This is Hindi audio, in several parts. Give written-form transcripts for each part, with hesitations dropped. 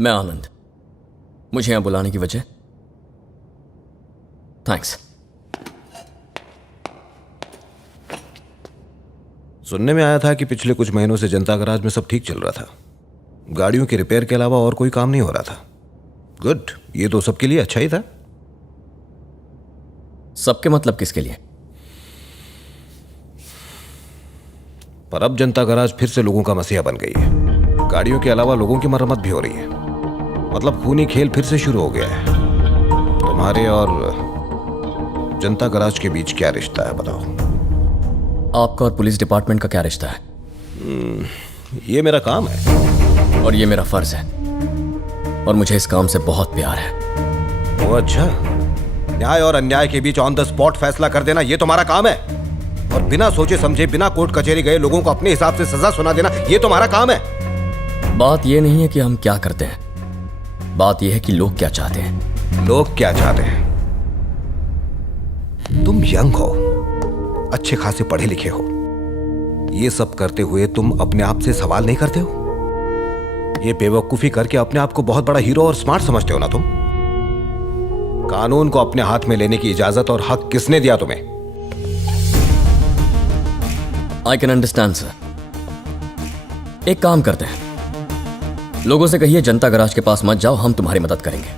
मैं आनंद। मुझे यहां बुलाने की वजह? थैंक्स। सुनने में आया था कि पिछले कुछ महीनों से जनता गराज में सब ठीक चल रहा था। गाड़ियों के रिपेयर के अलावा और कोई काम नहीं हो रहा था। गुड, ये तो सबके लिए अच्छा ही था। सबके मतलब किसके लिए? पर अब जनता गराज फिर से लोगों का मसीहा बन गई है। गाड़ियों के अलावा लोगों की मरम्मत भी हो रही है। मतलब खूनी खेल फिर से शुरू हो गया है। तुम्हारे और जनता गराज के बीच क्या रिश्ता है बताओ? आपका और पुलिस डिपार्टमेंट का क्या रिश्ता है? ये मेरा काम है और ये मेरा फर्ज है, और मुझे इस काम से बहुत प्यार है। वो अच्छा, न्याय और अन्याय के बीच ऑन द स्पॉट फैसला कर देना ये तुम्हारा काम है, और बिना सोचे समझे बिना कोर्ट कचहरी गए लोगों को अपने हिसाब से सजा सुना देना ये तुम्हारा काम है। बात ये नहीं है कि हम क्या करते हैं, बात यह है कि लोग क्या चाहते हैं। लोग क्या चाहते हैं? तुम यंग हो, अच्छे खासे पढ़े लिखे हो, ये सब करते हुए तुम अपने आप से सवाल नहीं करते हो? ये बेवकूफी करके अपने आप को बहुत बड़ा हीरो और स्मार्ट समझते हो ना तुम? कानून को अपने हाथ में लेने की इजाजत और हक किसने दिया तुम्हें? I can understand sir. एक काम करते हैं, लोगों से कहिए जनता गराज के पास मत जाओ, हम तुम्हारी मदद करेंगे।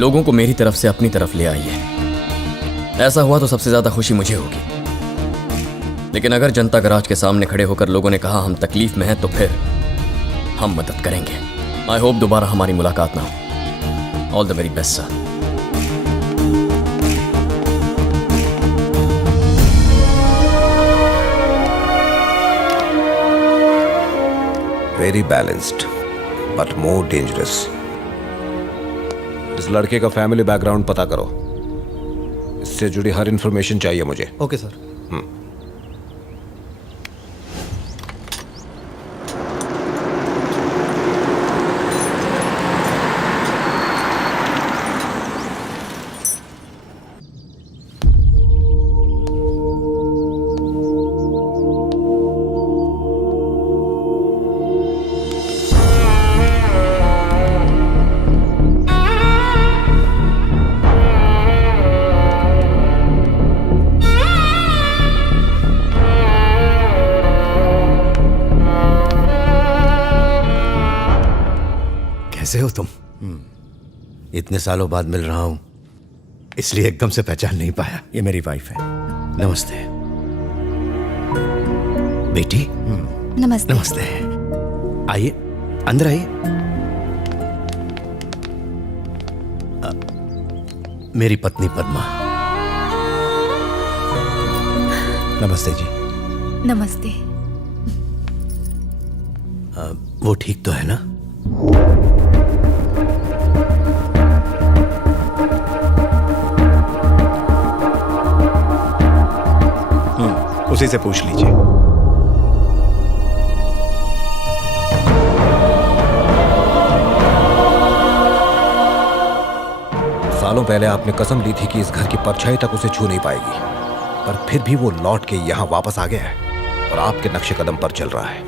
लोगों को मेरी तरफ से अपनी तरफ ले आइए। ऐसा हुआ तो सबसे ज्यादा खुशी मुझे होगी। लेकिन अगर जनता गराज के सामने खड़े होकर लोगों ने कहा हम तकलीफ में हैं, तो फिर हम मदद करेंगे। आई होप दोबारा हमारी मुलाकात ना हो। All the very best sir. Very balanced but more dangerous. इस लड़के का फैमिली बैकग्राउंड पता करो, इससे जुड़ी हर इंफॉर्मेशन चाहिए मुझे। Okay sir. कैसे हो तुम? इतने सालों बाद मिल रहा हूं, इसलिए एकदम से पहचान नहीं पाया। ये मेरी वाइफ है। नमस्ते बेटी। नमस्ते। नमस्ते। आइए, अंदर आइए। मेरी पत्नी पद्मा। नमस्ते जी। नमस्ते। वो ठीक तो है ना? उसी से पूछ लीजिए। सालों पहले आपने कसम ली थी कि इस घर की परछाई तक उसे छू नहीं पाएगी, पर फिर भी वो लौट के यहां वापस आ गया है और आपके नक्शे कदम पर चल रहा है।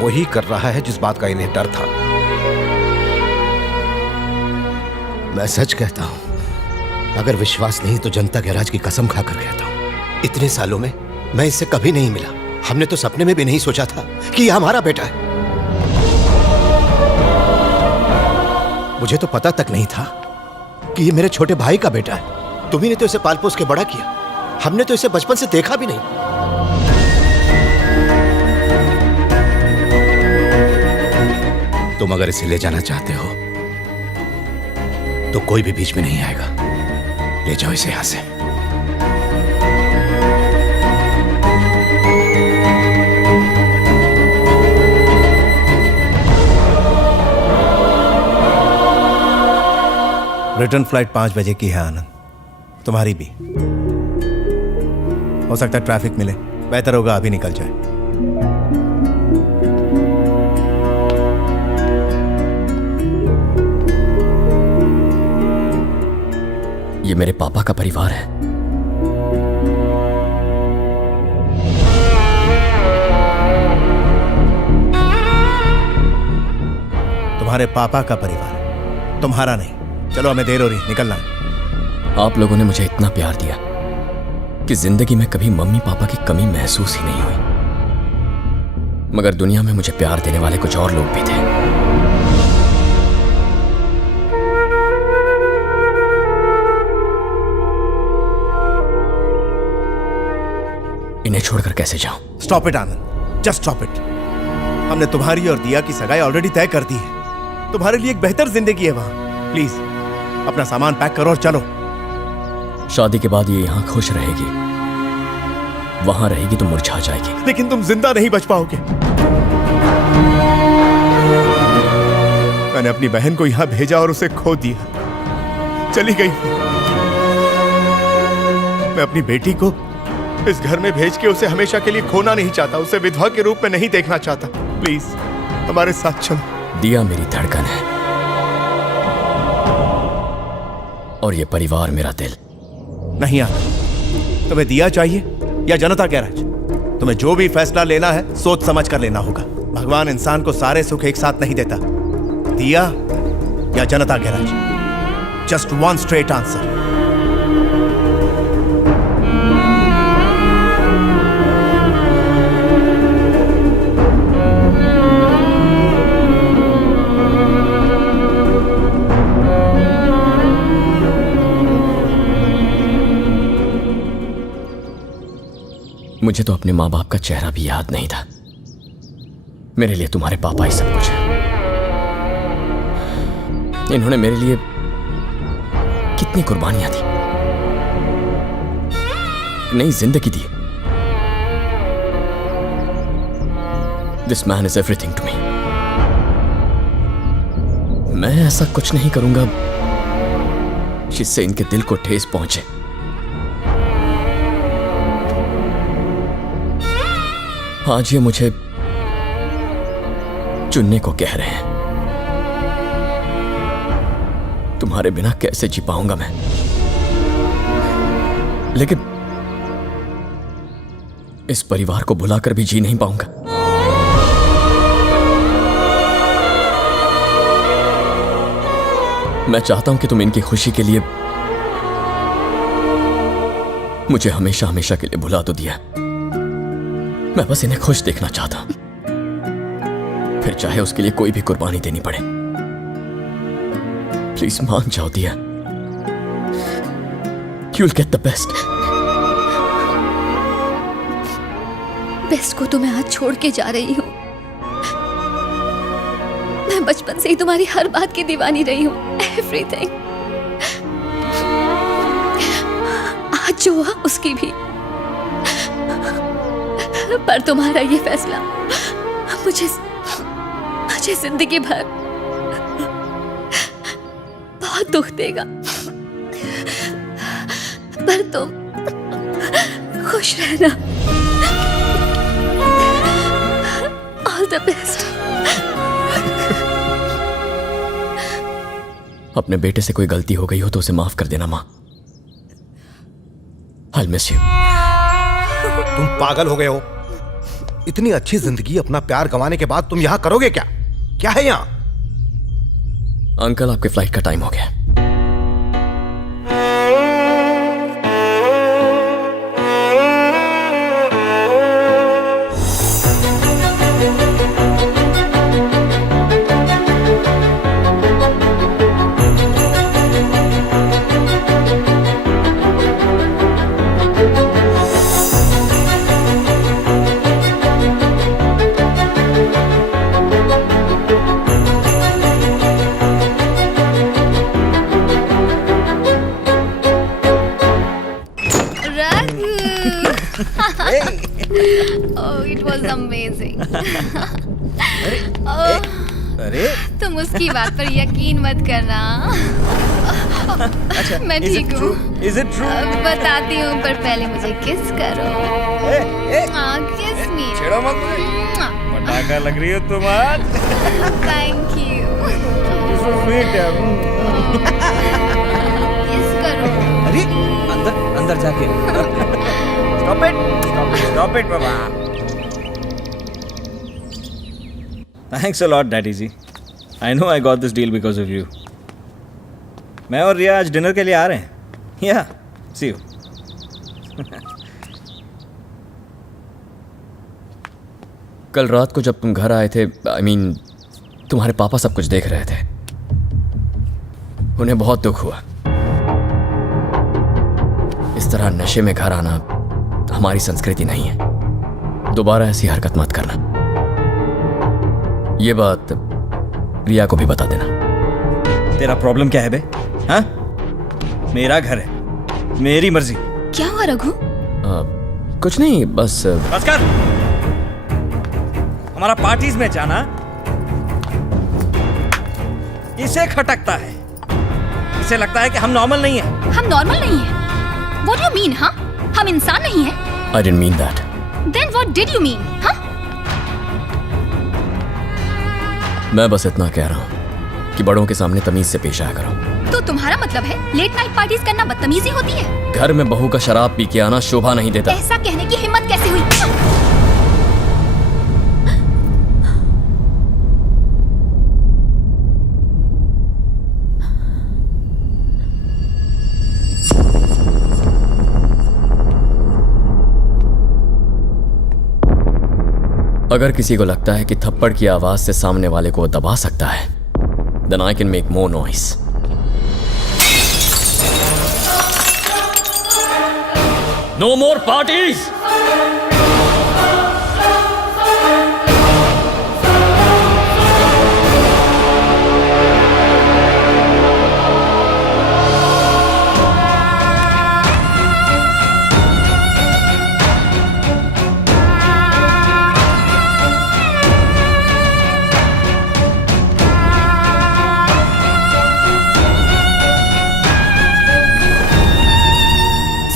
वही कर रहा है जिस बात का इन्हें डर था। मैं सच कहता हूं, अगर विश्वास नहीं तो जनता गैराज की कसम खाकर कहता हूं, इतने सालों में मैं इससे कभी नहीं मिला। हमने तो सपने में भी नहीं सोचा था कि यह हमारा बेटा है। मुझे तो पता तक नहीं था कि ये मेरे छोटे भाई का बेटा है। तुम्ही ने तो इसे पाल पोस के बड़ा किया, हमने तो इसे बचपन से देखा भी नहीं। तुम अगर इसे ले जाना चाहते हो तो कोई भी बीच में नहीं आएगा। ले जाओ इसे यहां से। रिटर्न फ्लाइट 5 बजे की है आनंद, तुम्हारी भी। हो सकता है ट्रैफिक मिले, बेहतर होगा अभी निकल जाए। ये मेरे पापा का परिवार है। तुम्हारे पापा का परिवार, तुम्हारा नहीं। चलो, हमें देर हो रही, निकलना है। आप लोगों ने मुझे इतना प्यार दिया कि जिंदगी में कभी मम्मी पापा की कमी महसूस ही नहीं हुई। मगर दुनिया में मुझे प्यार देने वाले कुछ और लोग भी थे। इन्हें छोड़कर कैसे जाऊं? Stop it Anand, just stop it. हमने तुम्हारी और दिया की सगाई ऑलरेडी तय कर दी है। तुम्हारे लिए एक बेहतर जिंदगी है वहां। प्लीज अपना सामान पैक करो और चलो। शादी के बाद ये यहां खुश रहेगी, वहां रहेगी तो मुरझा जाएगी। लेकिन तुम जिंदा नहीं बच पाओगे। मैंने अपनी बहन को यहां भेजा और उसे खो दिया, चली गई। मैं अपनी बेटी को इस घर में भेज के उसे हमेशा के लिए खोना नहीं चाहता, उसे विधवा के रूप में नहीं देखना चाहता। प्लीज हमारे साथ चलो। दिया मेरी धड़कन है और ये परिवार मेरा दिल। नहीं आनंद, तुम्हें दिया चाहिए या जनता गैराज? तुम्हें जो भी फैसला लेना है सोच समझ कर लेना होगा। भगवान इंसान को सारे सुख एक साथ नहीं देता। दिया या जनता garage? Just one straight answer. मुझे तो अपने माँ बाप का चेहरा भी याद नहीं था। मेरे लिए तुम्हारे पापा ही सब कुछ है। इन्होंने मेरे लिए कितनी कुर्बानियां दी, नई जिंदगी दी। This man is everything to me. मैं ऐसा कुछ नहीं करूंगा जिससे इनके दिल को ठेस पहुंचे। आज ये मुझे चुनने को कह रहे हैं। तुम्हारे बिना कैसे जी पाऊंगा मैं? लेकिन इस परिवार को भुलाकर भी जी नहीं पाऊंगा। मैं चाहता हूं कि तुम इनकी खुशी के लिए मुझे हमेशा हमेशा के लिए भुला दो दिया। मैं बस इन्हें खुश देखना चाहता हूं, फिर चाहे उसके लिए कोई भी कुर्बानी देनी पड़े। प्लीज मान जाओ दिया। You'll get the best. Best को तो मैं आज छोड़ के जा रही हूँ। मैं बचपन से ही तुम्हारी हर बात की दीवानी रही हूँ। एवरीथिंग। आज जो हुआ उसकी भी। पर तुम्हारा ये फैसला मुझे जिंदगी भर बहुत दुख देगा। पर तुम खुश रहना। All the best. अपने बेटे से कोई गलती हो गई हो तो उसे माफ कर देना मां। I'll miss you. तुम पागल हो गए हो? इतनी अच्छी जिंदगी अपना प्यार गंवाने के बाद तुम यहां करोगे क्या? क्या है यहां? अंकल, आपके फ्लाइट का टाइम हो गया। Oh, it was amazing. अरे तुम उसकी बात पर यकीन मत करना। मैं ठीक हूँ। Is it true? बताती हूँ, पर पहले मुझे किस करो। किस मी। छेड़ो मत मुझे। पटाखा लग रही हो तुम आज। Thank you. So sweet है। किस करो। अरे अंदर जाके। Stop it, Baba. Thanks a lot, Daddy ji. I know I got this deal because of you. मैं और रिया आज डिनर के लिए आ रहे हैं. Yeah, see you. कल रात को जब तुम घर आए थे, I mean, तुम्हारे पापा सब कुछ देख रहे थे. उन्हें बहुत दुख हुआ. इस तरह नशे में घर आना हमारी संस्कृति नहीं है. दोबारा ऐसी हरकत मत करना. ये बात रिया को भी बता देना. तेरा प्रॉब्लम क्या है बे? हाँ? मेरा घर है, मेरी मर्जी. क्या हुआ रघु? कुछ नहीं, बस बस कर. हमारा पार्टीज में जाना इसे खटकता है. इसे लगता है कि हम नॉर्मल नहीं है. हम नॉर्मल नहीं है? What do you mean, हाँ? हम इंसान नहीं है? I didn't mean that. Then what did you mean, हाँ? मैं बस इतना कह रहा हूँ कि बड़ों के सामने तमीज से पेश आया करो. तो तुम्हारा मतलब है लेट नाइट पार्टीज करना बदतमीजी होती है? घर में बहू का शराब पी के आना शोभा नहीं देता. ऐसा कहने की हिम्मत कैसे हुई? अगर किसी को लगता है कि थप्पड़ की आवाज से सामने वाले को दबा सकता है, then I can make more noise. No more parties!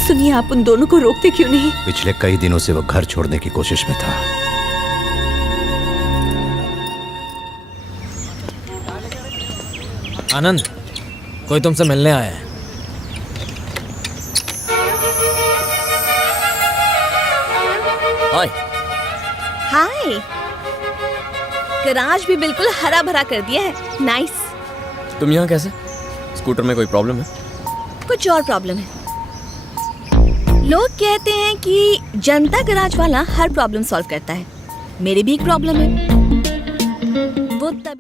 सुनिए, आप उन दोनों को रोकते क्यों नहीं? पिछले कई दिनों से वो घर छोड़ने की कोशिश में था. आनंद, कोई तुमसे मिलने आया है. हाय. हाय. गराज भी बिल्कुल हरा भरा कर दिया है. नाइस. तुम यहाँ कैसे? स्कूटर में कोई प्रॉब्लम है? कुछ और प्रॉब्लम है. लोग कहते हैं कि जनता गराज वाला हर प्रॉब्लम सॉल्व करता है. मेरी भी एक प्रॉब्लम है. वो तभी